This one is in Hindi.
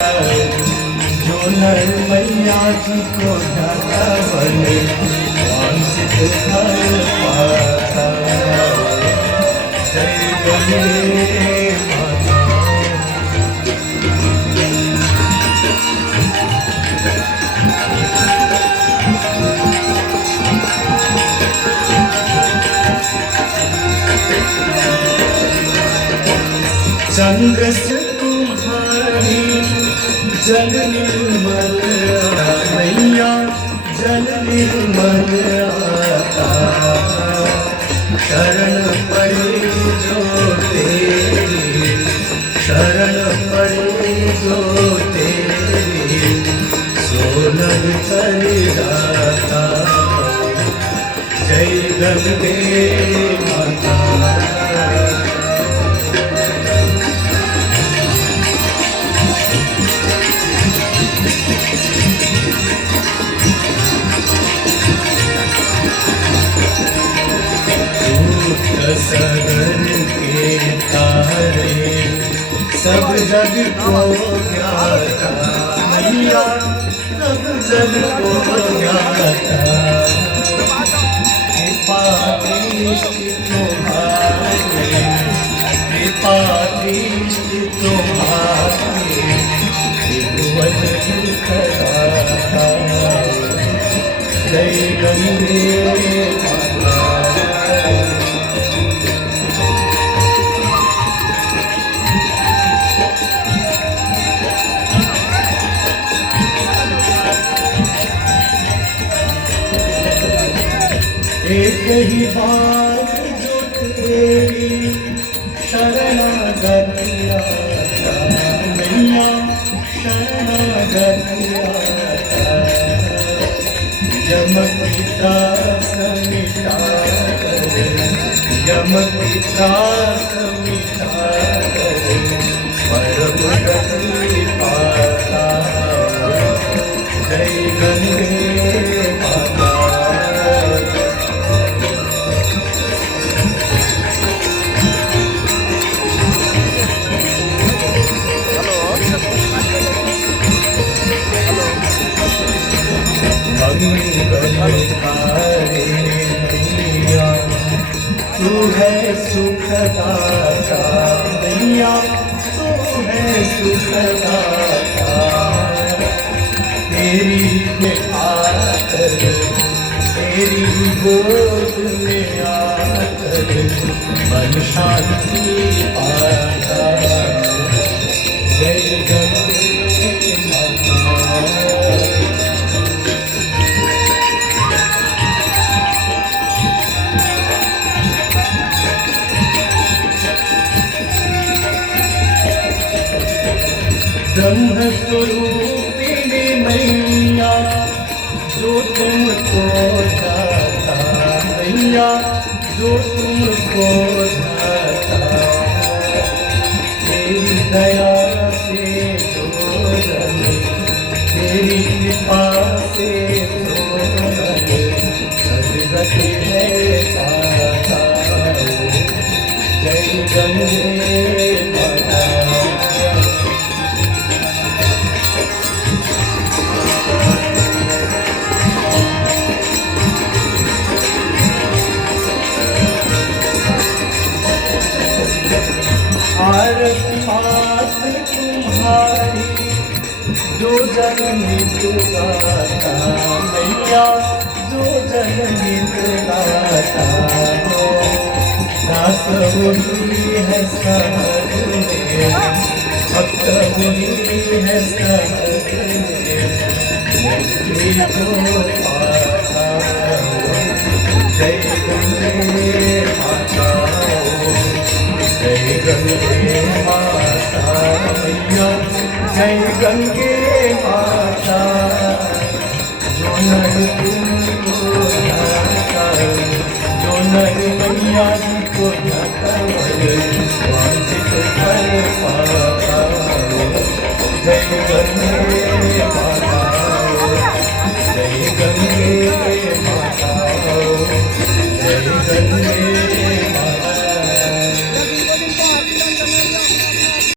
जो नर मैया जी को ढकावन वांछित फल पाता। जय गंगे माता। चंद्र से तुम्हारी जल निर्मल मैया जल निर्मल आता। शरण पड़े जो तेरी शरण पड़े जो तेरी सोनल कर जाता। जय गंगे माता। सगर के तारे सब जग को ज्ञाता। मैया सब जग को ज्ञाता। कृपा दृष्टि तुम्हारी कृपा दृष्टि तुम्हारी त्रिभुवन दुखदाता। जय गंगे माता। एक ही बात जो तेरी शरणागति आता। मैया शरणागति आता। यम की त्रास मिटा कर यम की त्रास मिटा कर परम गति पाता। जय गंगे माता। मंगलकारी मैया तू है सुखदाता। मैया तू है सुखदाता। तेरी आकर तेरी गोद में आकर मन शांति पाता। जय गंगे माता। ब्रह्म स्वरूपिणी मैया जो तुमको जाता। मैया जो तुमको जाता। तेरी दया से जोड़न तेरी कृपा से जोड़न सदगति है पाता। जय गंगे माता। आरती मात्र तुम्हारी जो जन नित गाता। मैया जो जन नित गाता। दास वही है सहज में भक्त वही है सहज में मुक्ति को पाता। जय गंगे माता। जय गंगे माता। मैया जय गंगे माता। जो नर तुमको ढका जो नर मैया जी को ढकावन वांछित फल पाता।